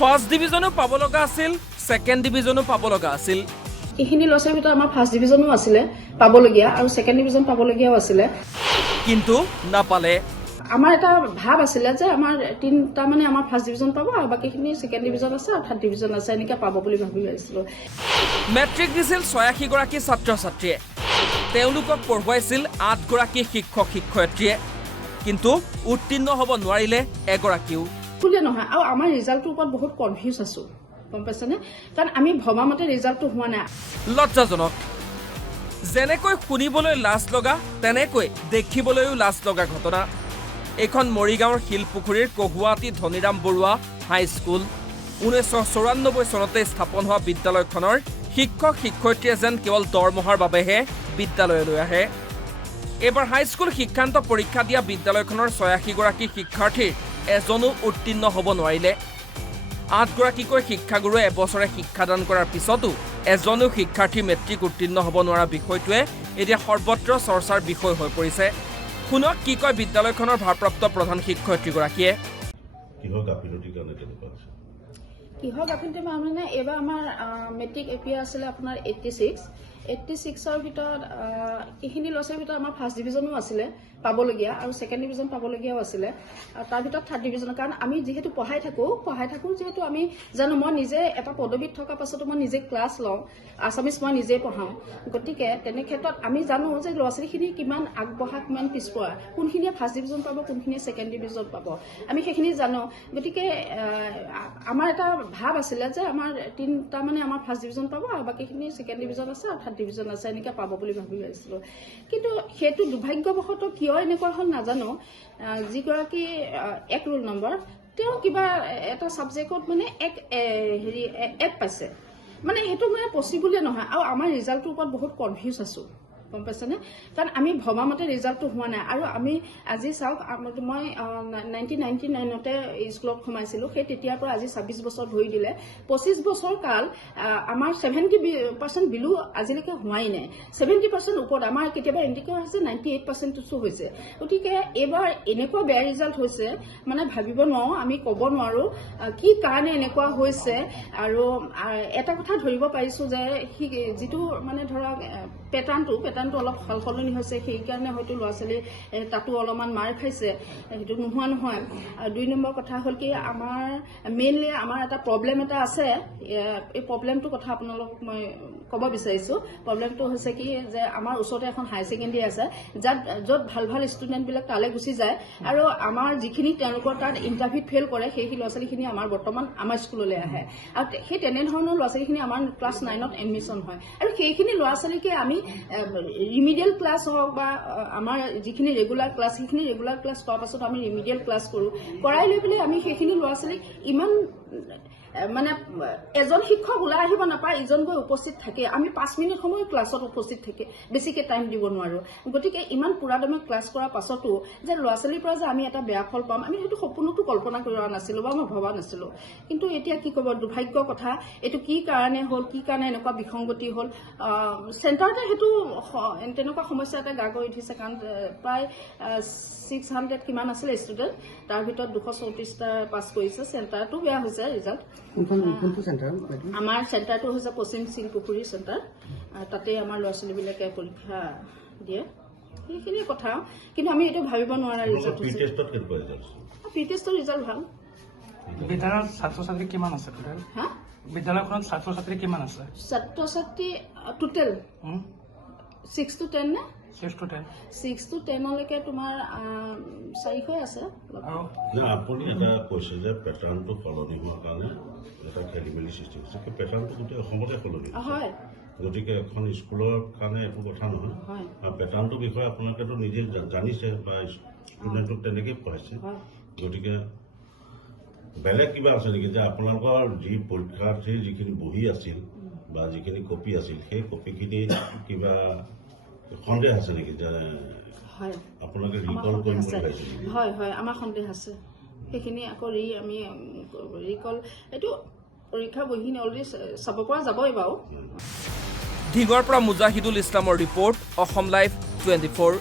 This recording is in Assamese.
ফাৰ্ষ্ট ডিভিজনো পাব লগা আছিল, ছেকেণ্ড ডিভিজনো পাব লগা আছিল। এইখিনি ল'ৰা ছোৱালীৰ ভিতৰত আমাৰ ফাৰ্ষ্ট ডিভিজনো আছিলে পাবলগীয়া আৰু ছেকেণ্ড ডিভিজন পাবলগীয়াও আছিলে, কিন্তু নাপালে। আমাৰ এটা ভাৱ আছিলে যে আমাৰ তিনিটা মানে আমাৰ ফাৰ্ষ্ট ডিভিজন পাব আৰু বাকীখিনি ছেকেণ্ড ডিভিজন আছে আৰু থাৰ্ড ডিভিজন আছে, এনেকৈ পাব বুলি ভাবি আহিছিলোঁ। মেট্ৰিক দিছিল 86 গৰাকী ছাত্ৰ ছাত্ৰীয়ে, তেওঁলোকক পঢ়ুৱাইছিল 8 গৰাকী শিক্ষক শিক্ষয়িত্ৰীয়ে, কিন্তু উত্তীৰ্ণ হ'ব নোৱাৰিলে এগৰাকীও। বুলিয়ে নহয়, আৰু আমাৰ ৰিজাল্টটোৰ ওপৰত বহুত কনফিউজ আছোঁ, গম পাইছেনে? কাৰণ আমি ভবামতে ৰিজাল্টটো হোৱা নাই। লজ্জাজনক। যেনেকৈ শুনিবলৈ লাজ লগা তেনেকৈ দেখিবলৈও লাজ লগা ঘটনা। এইখন মৰিগাঁৱৰ শিলপুখুৰীৰ কহুৱাটী ধনীৰাম বৰুৱা হাইস্কুল। 1994 চনতে স্থাপন হোৱা বিদ্যালয়খনৰ শিক্ষক শিক্ষয়িত্ৰীয়ে যেন কেৱল দৰমহাৰ বাবেহে বিদ্যালয়লৈ আহে। এইবাৰ হাইস্কুল শিক্ষান্ত পৰীক্ষা দিয়া বিদ্যালয়খনৰ 86 গৰাকী শিক্ষাৰ্থীৰ এজনো উত্তীৰ্ণ হ'ব নোৱাৰিলে। 8 গৰাকীকৈ শিক্ষাগুৰুৱে এবছৰে শিক্ষাদান কৰাৰ পিছতো এজনো শিক্ষাৰ্থী মেট্ৰিক উত্তীৰ্ণ হ'ব নোৱাৰা বিষয়টোৱে এতিয়া সৰ্বত্ৰ চৰ্চাৰ বিষয় হৈ পৰিছে। শুনক কি কয় বিদ্যালয়খনৰ ভাৰপ্ৰাপ্ত প্ৰধান শিক্ষয়িত্ৰীগৰাকীয়ে। কিহৰ গাফিলতিৰ কাৰণে তেনেকুৱা আছে? কিহৰ গাফিলতি মানে এইবাৰ আমাৰ মেট্ৰিক এপিয়াৰ আছিলে আপোনাৰ 86ৰ ভিতৰত এইখিনি ল'ৰা ছোৱালীৰ ভিতৰত আমাৰ ফাৰ্ষ্ট ডিভিজনো আছিলে পাবলগীয়া আৰু ছেকেণ্ড ডিভিজন পাবলগীয়াও আছিলে, তাৰ ভিতৰত থাৰ্ড ডিভিজন। কাৰণ আমি যিহেতু পঢ়াই থাকোঁ যিহেতু আমি জানো, মই নিজে এটা পদবীত থকাৰ পাছতো মই নিজে ক্লাছ লওঁ, আছামিজ মই নিজেই পঢ়াওঁ, গতিকে তেনে ক্ষেত্ৰত আমি জানো যে ল'ৰা ছোৱালীখিনি কিমান আগবঢ়া কিমান পিছপৰা, কোনখিনিয়ে ফাৰ্ষ্ট ডিভিজন পাব কোনখিনিয়ে ছেকেণ্ড ডিভিজন পাব, আমি সেইখিনি জানো। গতিকে আমাৰ এটা ভাৱ আছিলে যে আমাৰ তিনিটা মানে আমাৰ ফাৰ্ষ্ট ডিভিজন পাব আৰু বাকীখিনি ছেকেণ্ড ডিভিজন আছে আৰু থাৰ্ড ডিভিজন আছে, এনেকৈ পাব বুলি ভাবি আহিছিলোঁ। কিন্তু সেইটো দুৰ্ভাগ্যবশতঃ কিয় এনেকুৱা হ'ল নাজানো। যিগৰাকী 1 ৰোল নম্বৰ, তেওঁ কিবা এটা ছাবজেক্টত মানে এক পাইছে, মানে সেইটো মানে পচিবলে নহয়। আৰু আমাৰ ৰিজাল্টটোৰ ওপৰত বহুত কনফিউজ আছোঁ, গম পাইছেনে? কাৰণ আমি ভবামতে ৰিজাল্টটো হোৱা নাই। আৰু আমি আজি চাওক, মই 1999তে স্কুলত সোমাইছিলোঁ, সেই তেতিয়াৰ পৰা আজি 26 বছৰ ধৰি দিলে 25 বছৰ কাল আমাৰ 70% বিলো আজিলৈকে হোৱাই নাই। 70% ওপৰত আমাৰ কেতিয়াবা এনেকুৱা হৈছে 98%টো হৈছে। গতিকে এইবাৰ এনেকুৱা বেয়া ৰিজাল্ট হৈছে মানে ভাবিব নোৱাৰোঁ, আমি ক'ব নোৱাৰোঁ কি কাৰণে এনেকুৱা হৈছে। আৰু এটা কথা ধৰিব পাৰিছোঁ যে যিটো মানে ধৰক পেটাৰ্ণটো অলপ সলনি হৈছে, সেইকাৰণে হয়তো ল'ৰা ছোৱালী তাতো অলপমান মাৰ খাইছে, সেইটো নোহোৱা নহয়। 2 নম্বৰ কথা হ'ল কি, আমাৰ মেইনলি আমাৰ এটা প্ৰব্লেম এটা আছে। এই প্ৰব্লেমটোৰ কথা আপোনালোকক মই ক'ব বিচাৰিছোঁ। প্ৰব্লেমটো হৈছে কি যে আমাৰ ওচৰতে এখন হায়াৰ ছেকেণ্ডেৰী আছে, য'ত ভাল ষ্টুডেণ্টবিলাক তালৈ গুচি যায়, আৰু আমাৰ যিখিনি তেওঁলোকৰ তাত ইণ্টাৰভিউত ফেইল কৰে সেই ল'ৰা ছোৱালীখিনি বৰ্তমান আমাৰ স্কুললৈ আহে, আৰু সেই তেনেধৰণৰ ল'ৰা ছোৱালীখিনি আমাৰ ক্লাছ 9ত এডমিশ্যন হয়। আৰু সেইখিনি ল'ৰা ছোৱালীকে আমি ৰিমিডিয়েল ক্লাছ হওক বা আমাৰ যিখিনি ৰেগুলাৰ ক্লাছ, সেইখিনি ৰেগুলাৰ ক্লাছ কৰাৰ পাছত আমি ৰিমিডিয়েল ক্লাছ কৰোঁ, কৰাই লৈ পেলাই আমি সেইখিনি ল'ৰা ছোৱালীক ইমান মানে এজন শিক্ষক ওলাই আহিব নাপায়, ইজন গৈ উপস্থিত থাকে। আমি 5 মিনিট সময় ক্লাছত উপস্থিত থাকে, বেছিকৈ টাইম দিব নোৱাৰোঁ। গতিকে ইমান পুৰাদমে ক্লাছ কৰাৰ পাছতো যে ল'ৰা ছোৱালীৰ পৰা যে আমি এটা বেয়া ফল পাম, আমি সেইটো সপোনতো কল্পনা কৰা নাছিলোঁ বা মই ভবা নাছিলোঁ। কিন্তু এতিয়া কি ক'ব, দুৰ্ভাগ্য কথা, এইটো কি কাৰণে হ'ল, কি কাৰণে এনেকুৱা বিসংগতি হ'ল। চেণ্টাৰতে সেইটো তেনেকুৱা সমস্যা এটা গা কৰি উঠিছে, কাৰণ প্ৰায় 600 কিমান আছিলে ষ্টুডেণ্ট, তাৰ ভিতৰত 234টা পাছ কৰিছে। চেণ্টাৰটো বেয়া হৈছে ৰিজাল্ট। আমাৰ চেণ্টাৰটো হৈছে পশ্চিম শিলপুখুৰী চেণ্টাৰ, তাতে আমাৰ ল'ৰা ছোৱালীবিলাকে পৰীক্ষা দিয়ে, সেইখিনি কথা। কিন্তু আমি এইটো ভাবিব নোৱাৰা ৰিজাল্ট হৈছে। প্ৰি টেষ্টৰ ৰিজাল্ট ভাল। বিদ্যালয়ত ছাত্ৰ ছাত্ৰী কিমান আছে? বিদ্যালয়খনত ছাত্ৰ ছাত্ৰী কিমান আছে? ছাত্ৰ ছাত্ৰী টোটেল 6 to 10 নে? 6 to 10লৈকে তোমাৰ 400 আছে। আপুনি এটা কৈছে যে পেটাৰ্ণটো সলনি হোৱাৰ কাৰণে এটা খেলি মেলি সৃষ্টি হৈছে, পেটাৰ্ণটো গোটেই অসমতে সলনি হয়। গতিকে এখন স্কুলৰ কাৰণে একো কথা নহয়। আৰু পেটাৰ্ণটোৰ বিষয়ে আপোনালোকেতো নিজে জানিছে বা ষ্টুডেণ্টক তেনেকেই পঢ়াইছে। গতিকে বেলেগ কিবা আছে নেকি যে আপোনালোকৰ যি পৰীক্ষাৰ্থীৰ যিখিনি বহি আছিল বা যিখিনি কপি আছিল, সেই কপিখিনি কিবা সন্দেহ আছে নেকি যে আপোনালোকে ৰিকল কৰিম বুলি পাইছে? হয়, আমাৰ সন্দেহ আছে। সেইখিনি আকৌ আমি ৰিকল, এইটো পৰীক্ষা বহিখিনি অলৰেডি চাব পৰা যাবই বাৰু। ঢিঙৰ পৰা মুজাহিদুল ইছলামৰ ৰিপৰ্ট, অসম লাইভ 24।